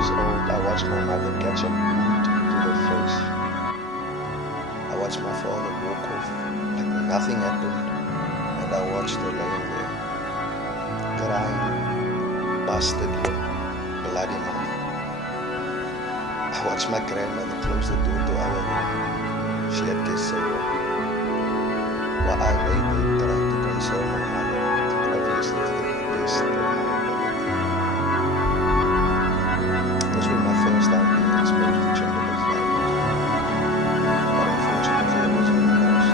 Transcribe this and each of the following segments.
years old, I watched my mother catch a boot to the face. I watched my father walk off like nothing happened, and I watched her laying there, crying, busted lip, bloody mouth. I watched my grandmother close the door to our room. She had guessed so well. While I lay there trying to console my mother, obviously to the best of my ability. This was my first time being exposed to gender-based violence, but unfortunately it wasn't my last.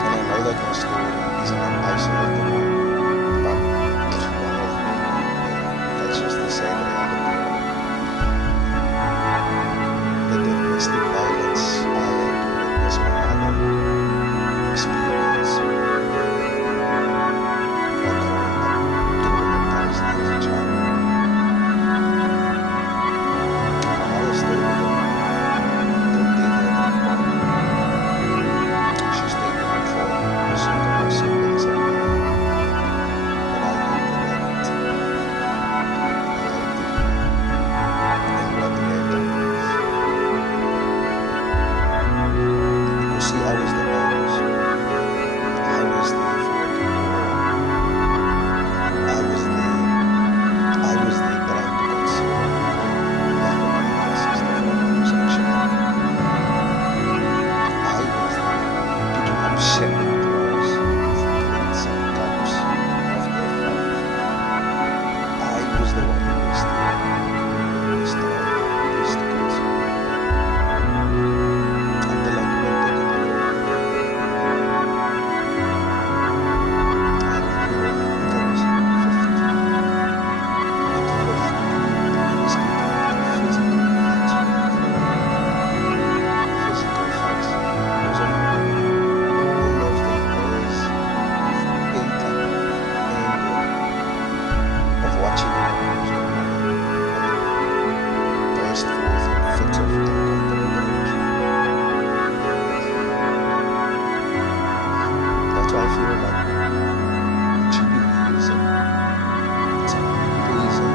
And I know that my story isn't an isolated one, but one of many, and that's just the sad reality of it. The domestic violence I had to witness my mother experience while growing up traumatized me as a child. And my mother stayed with him till death had them part. She stayed with him for the sake of my siblings and I, but I hated that. I hated him and what he had done. Because see, I was the oldest. I was there for it all. I was there. I was there trying to conceal my younger brother and sister from what was actually happening. I was there picking up shattered glass with plates and cups after a fight. I was the one who was there, always trying my best to conceal my pain until I couldn't take it any longer. I really think I was 15. At 15, I was getting into physical fights with my father. Physical fights because of all of the years of pent up anger of watching him abuse my mother and then burst forth in fits of uncontrolled rage. That's why I feel like GBV it's a poison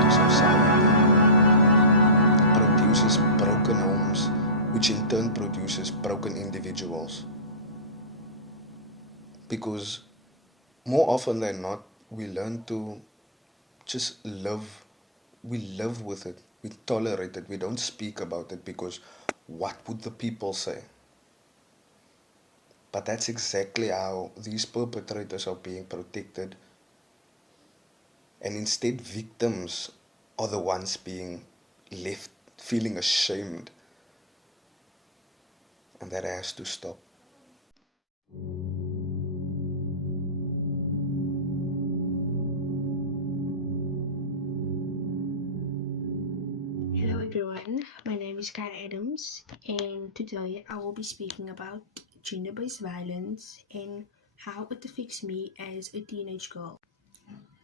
to society. It produces broken homes, which in turn produces broken individuals. Because more often than not, we learn to just live. We live with it. We tolerate it. We don't speak about it because what would the people say? But that's exactly how these perpetrators are being protected, and instead, victims are the ones being left feeling ashamed, and that has to stop. Hello everyone, my name is Kyle Adams, and today I will be speaking about gender based violence and how it affects me as a teenage girl.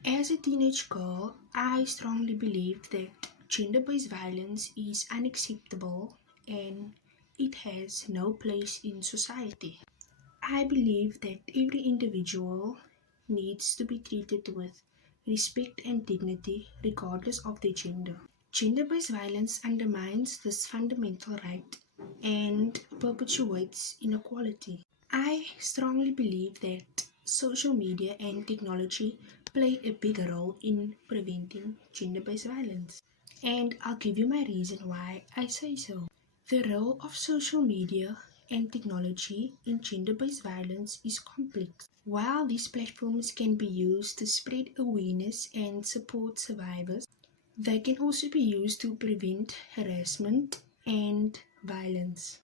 As a teenage girl, I strongly believe that gender based violence is unacceptable and it has no place in society. I believe that every individual needs to be treated with respect and dignity regardless of their gender. Gender based violence undermines this fundamental right and perpetuates inequality. I strongly believe that social media and technology play a big role in preventing gender based violence. And I'll give you my reason why I say so. The role of social media and technology in gender based violence is complex. While these platforms can be used to spread awareness and support survivors, they can also be used to prevent harassment and violence.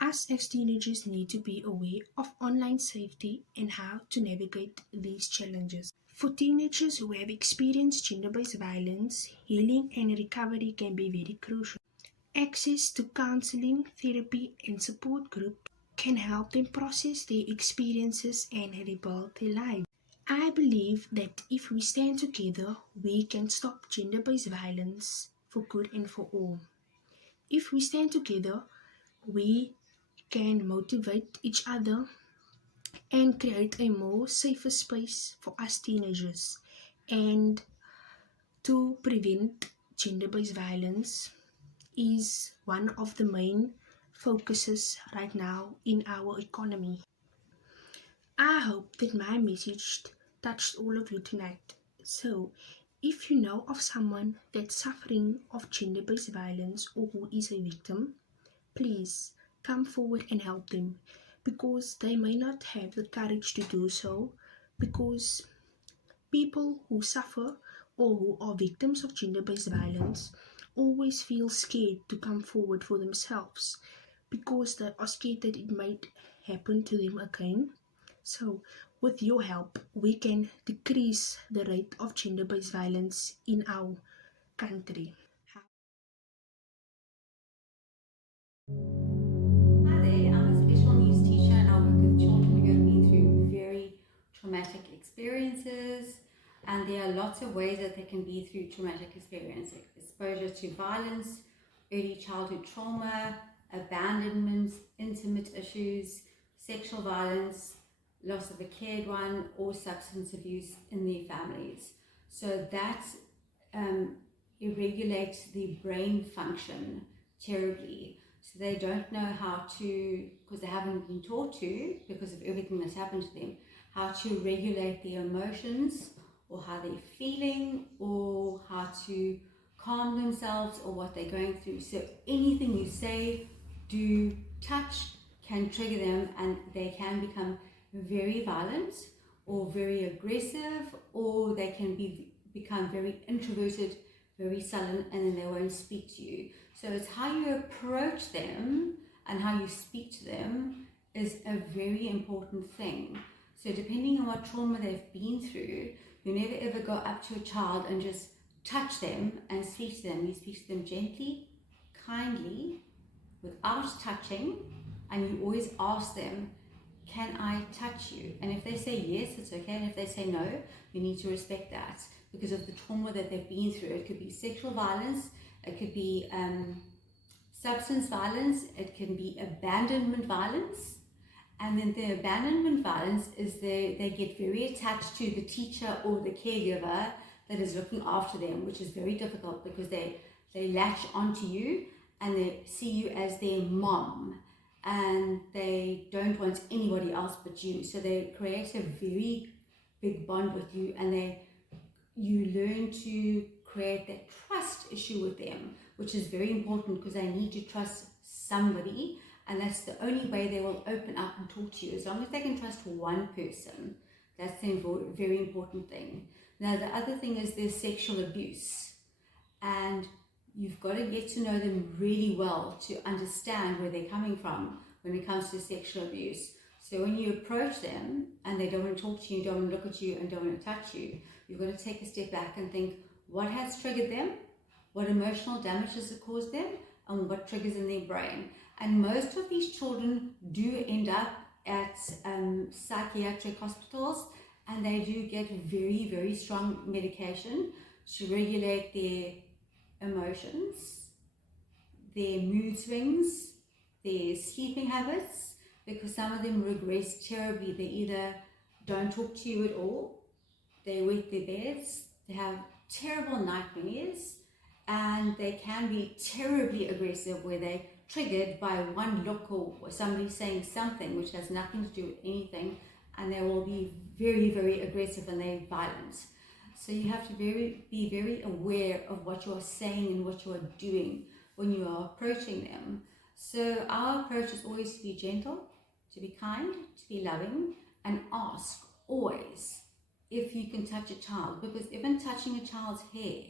Us as teenagers need to be aware of online safety and how to navigate these challenges. For teenagers who have experienced gender based violence, healing and recovery can be very crucial. Access to counseling, therapy, and support groups can help them process their experiences and rebuild their lives. I believe that if we stand together, we can stop gender based violence for good and for all. If we stand together, we can motivate each other and create a more safer space for us teenagers and to prevent gender based violence is one of the main focuses right now in our economy. I hope that my message touched all of you tonight. So, if you know of someone that's suffering of gender based violence or who is a victim, please come forward and help them, because they may not have the courage to do so, because people who suffer or who are victims of gender based violence always feel scared to come forward for themselves because they are scared that it might happen to them again. So, with your help, we can decrease the rate of gender based violence in our country. Hi there, I'm a special needs teacher and I work with children who have been through very traumatic experiences, and there are lots of ways that they can be through traumatic experience: exposure to violence, early childhood trauma, abandonment, intimate issues, sexual violence, loss of a cared one, or substance abuse in their families. So that um, irregulates the brain function terribly. So they don't know how to, because they haven't been taught to, because of everything that's happened to them, how to regulate their emotions or how they're feeling or how to calm themselves or what they're going through. So anything you say, do, touch can trigger them, and they can become very violent or very aggressive, or they can become very introverted, very sullen, and then they won't speak to you. So it's how you approach them and how you speak to them is a very important thing. So depending on what trauma they've been through, you never ever go up to a child and just touch them and speak to them. You speak to them gently, kindly, without touching, and you always ask them, can I touch you? And if they say yes, it's okay. And if they say no, you need to respect that because of the trauma that they've been through. It could be sexual violence, it could be substance violence, it can be abandonment violence. And then the abandonment violence is they get very attached to the teacher or the caregiver that is looking after them, which is very difficult because they latch onto you and they see you as their mom and they don't want anybody else but you. So they create a very big bond with you, and you learn to create that trust issue with them, which is very important because they need to trust somebody, and that's the only way they will open up and talk to you. As long as they can trust one person, that's the very important thing. Now, the other thing is there's sexual abuse, and you've got to get to know them really well to understand where they're coming from when it comes to sexual abuse. So when you approach them and they don't want to talk to you, don't want to look at you, and don't want to touch you, you've got to take a step back and think, what has triggered them? What emotional damage has it caused them? And what triggers in their brain? And most of these children do end up at psychiatric hospitals, and they do get very, very strong medication to regulate their emotions, their mood swings, their sleeping habits, because some of them regress terribly. They either don't talk to you at all, they wet their beds, they have terrible nightmares, and they can be terribly aggressive where they're triggered by one look or somebody saying something which has nothing to do with anything, and they will be very, very aggressive and they're violent. So you have to be very aware of what you are saying and what you are doing when you are approaching them. So our approach is always to be gentle, to be kind, to be loving, and ask always if you can touch a child, because even touching a child's hair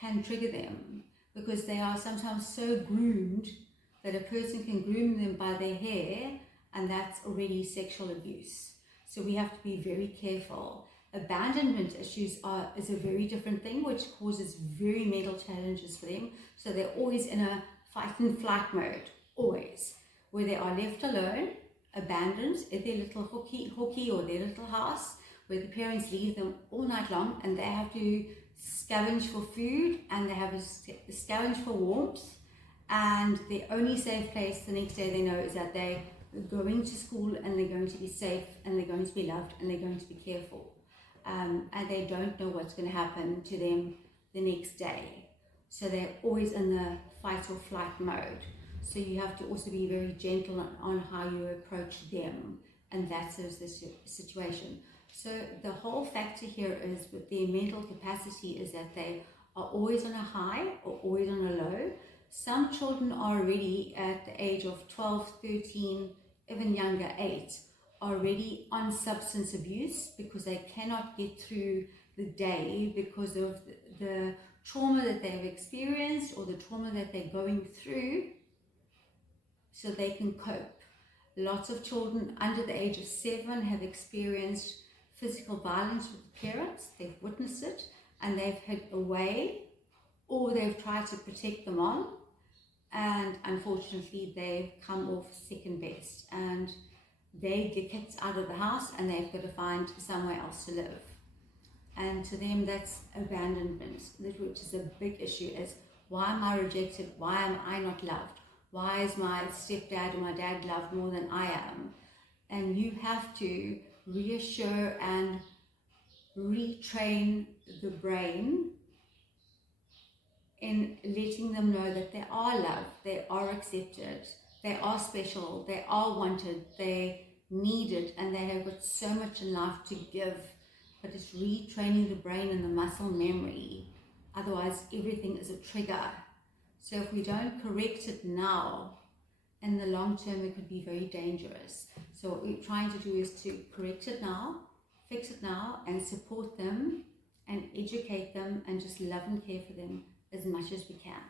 can trigger them, because they are sometimes so groomed that a person can groom them by their hair, and that's already sexual abuse. So we have to be very careful. Abandonment issues is a very different thing, which causes very mental challenges for them. So they're always in a fight and flight mode, always, where they are left alone, abandoned in their little hooky or their little house, where the parents leave them all night long and they have to scavenge for food, and they have to scavenge for warmth, and the only safe place the next day they know is that they're going to school and they're going to be safe and they're going to be loved and they're going to be cared for. and they don't know what's going to happen to them the next day. So they're always in the fight or flight mode. So you have to also be very gentle on how you approach them and that sort of situation. So the whole factor here is with their mental capacity is that they are always on a high or always on a low. Some children are already at the age of 12, 13, even younger, 8, already on substance abuse because they cannot get through the day because of the trauma that they've experienced or the trauma that they're going through, so they can cope. Lots of children under the age of 7 have experienced physical violence with the parents. They've witnessed it and they've hid away, or they've tried to protect the mom, and unfortunately they've come off second best and they get kicked out of the house and they've got to find somewhere else to live. And to them that's abandonment, which is a big issue. Is why am I rejected? Why am I not loved? Why is my stepdad or my dad loved more than I am? And you have to reassure and retrain the brain in letting them know that they are loved, they are accepted, they are special, they are wanted, they needed, and they have got so much in life to give. But it's retraining the brain and the muscle memory. Otherwise, everything is a trigger. So if we don't correct it now, in the long term, it could be very dangerous. So what we're trying to do is to correct it now, fix it now, and support them and educate them and just love and care for them as much as we can.